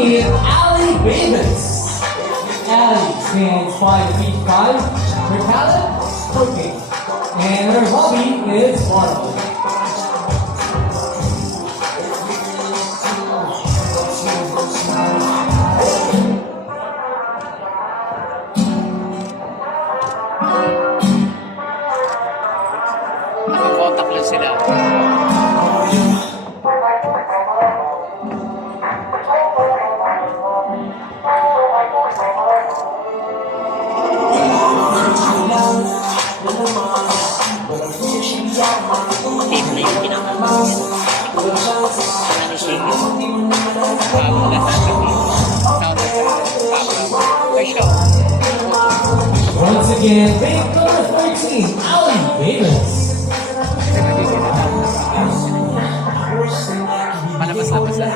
13, Ali Davis. Ali stands 5 feet 5. Her talent, cooking. And her hobby is modeling. Nakakontak lang sila. Tape na yung pinakamas. Ano siya yun? Once again, big number 13, Ali Davis. Palabas-labas na.